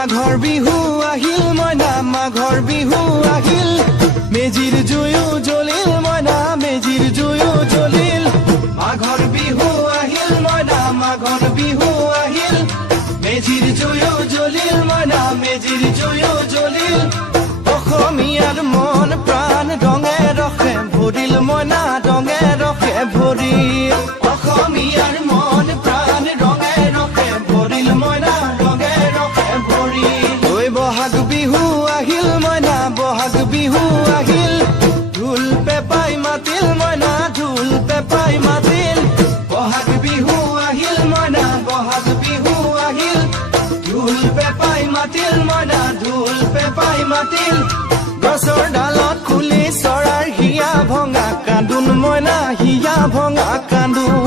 মাঘৰ বিহু আহিল মইনা মাঘৰ বিহু আহিল। মেজিৰ জুয়ো জ্বলিল মইনা মেজিৰ জুয়ো জ্বলিল মাঘৰ বিহু আহিল মইনা মাঘৰ বিহু আহিল। মেজিৰ জুয়ো জ্বলিল মইনা মেজিৰ জুয়ো জ্বলিল অসমীয়াৰ মন প্ৰাণ ৰঙে ৰসে ভৰিল মইনা ৰঙে ৰসে ভৰিল অসমীয়াৰ মন বহাগ বিহু আহিল মইনা বহাগ বিহু আহিল। ঢোল পেপাই মাতিল মইনা ঢোল পেপাই মাতিল। বহাগ বিহু আহিল মইনা বহাগ বিহু আহিল। ঢোল পেপাই মাতিল মইনা ঢোল পেপাই মাতিল। গছৰ ডালত খুলি চৰাৰ হিয়া ভঙা কান্দোন মইনা হিয়া ভঙা কান্দোন।